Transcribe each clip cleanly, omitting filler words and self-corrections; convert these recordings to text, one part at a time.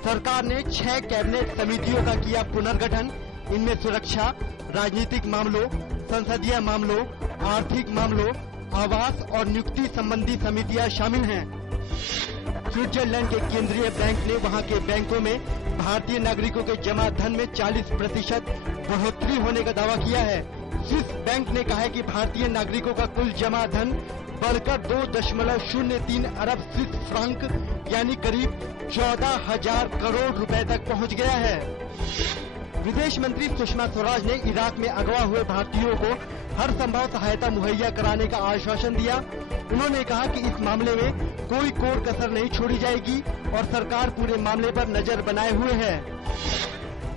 सरकार ने 6 कैबिनेट समितियों का किया पुनर्गठन। इनमें सुरक्षा, राजनीतिक मामलों, संसदीय मामलों, आर्थिक मामलों, आवास और नियुक्ति संबंधी समितियां शामिल हैं। स्विट्जरलैंड के केंद्रीय बैंक ने वहां के बैंकों में भारतीय नागरिकों के जमा धन में 40% बढ़ोतरी होने का दावा किया है। स्विस बैंक ने कहा है कि भारतीय नागरिकों का कुल जमा धन बढ़कर 2.03 अरब स्विस फ्रांक यानी करीब 14,000 करोड़ रुपए तक पहुंच गया है। विदेश मंत्री सुषमा स्वराज ने इराक में अगवा हुए भारतीयों को हर संभव सहायता मुहैया कराने का आश्वासन दिया। उन्होंने कहा कि इस मामले में कोई कोर कसर नहीं छोड़ी जाएगी और सरकार पूरे मामले पर नजर बनाए हुए है।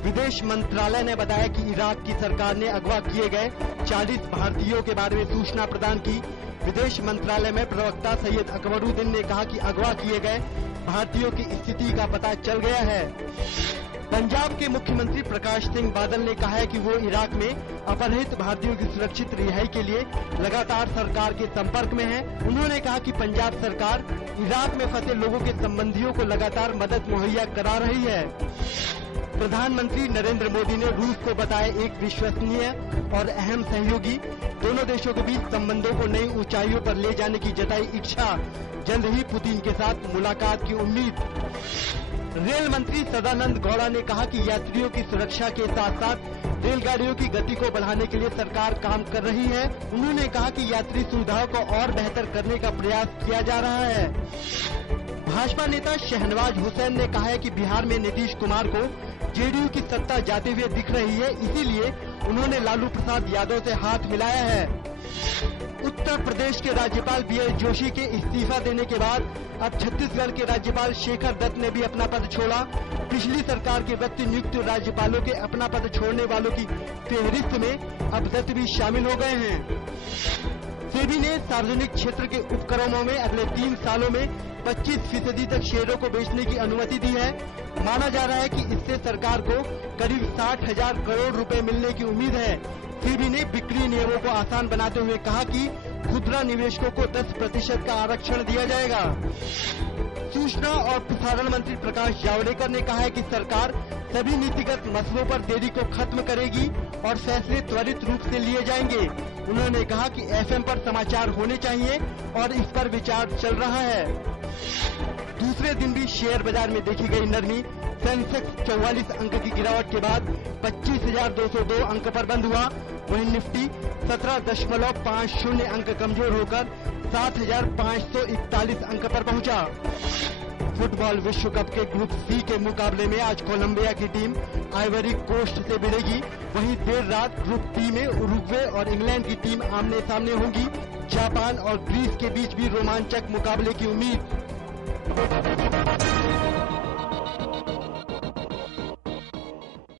विदेश मंत्रालय ने बताया कि इराक की सरकार ने अगवा किए गए 40 भारतीयों के बारे में सूचना प्रदान की। विदेश मंत्रालय में प्रवक्ता सैयद अकबरुद्दीन ने कहा कि अगवा किए गए भारतीयों की स्थिति का पता चल गया है। पंजाब के मुख्यमंत्री प्रकाश सिंह बादल ने कहा है कि वो इराक में अपहृत भारतीयों की सुरक्षित रिहाई के लिए लगातार सरकार के संपर्क में है। उन्होंने कहा कि पंजाब सरकार इराक में फंसे लोगों के संबंधियों को लगातार मदद मुहैया करा रही है। प्रधानमंत्री नरेंद्र मोदी ने रूस को बताया एक विश्वसनीय और अहम सहयोगी। दोनों देशों के बीच संबंधों को नई ऊंचाइयों पर ले जाने की जताई इच्छा। जल्द ही पुतिन के साथ मुलाकात की उम्मीद। रेल मंत्री सदानंद गौड़ा ने कहा कि यात्रियों की सुरक्षा के साथ साथ रेलगाड़ियों की गति को बढ़ाने के लिए सरकार काम कर रही है। उन्होंने कहा कि यात्री सुविधाओं को और बेहतर करने का प्रयास किया जा रहा है। भाजपा नेता शहनवाज हुसैन ने कहा है कि बिहार में नीतीश कुमार को जेडीयू की सत्ता जाते हुए दिख रही है, इसीलिए उन्होंने लालू प्रसाद यादव से हाथ मिलाया है। उत्तर प्रदेश के राज्यपाल बीएस जोशी के इस्तीफा देने के बाद अब छत्तीसगढ़ के राज्यपाल शेखर दत्त ने भी अपना पद छोड़ा। पिछली सरकार के वक्त नियुक्त राज्यपालों के अपना पद छोड़ने वालों की फेहरिस्त में अब दत्त भी शामिल हो गए हैं। सेबी ने सार्वजनिक क्षेत्र के उपक्रमों में अगले 3 सालों में 25% तक शेयरों को बेचने की अनुमति दी है। माना जा रहा है कि इससे सरकार को करीब 60,000 करोड़ रुपए मिलने की उम्मीद है। सेबी ने बिक्री नियमों को आसान बनाते हुए कहा कि खुदरा निवेशकों को 10% का आरक्षण दिया जाएगा। सूचना और प्रसारण मंत्री प्रकाश जावड़ेकर ने कहा है कि सरकार सभी नीतिगत मसलों पर देरी को खत्म करेगी और फैसले त्वरित रूप से लिए जाएंगे। उन्होंने कहा कि एफएम पर समाचार होने चाहिए और इस पर विचार चल रहा है। दूसरे दिन भी शेयर बाजार में देखी गई नरमी। सेंसेक्स 44 अंक की गिरावट के बाद 25,202 अंक पर बंद हुआ। वहीं निफ्टी 17.50 अंक कमजोर होकर 7,541 अंक पर पहुंचा। फुटबॉल विश्व कप के ग्रुप सी के मुकाबले में आज कोलंबिया की टीम आइवरी कोस्ट से भिड़ेगी। वहीं देर रात ग्रुप बी में उरुग्वे और इंग्लैंड की टीम आमने सामने होंगी। जापान और ग्रीस के बीच भी रोमांचक मुकाबले की उम्मीद।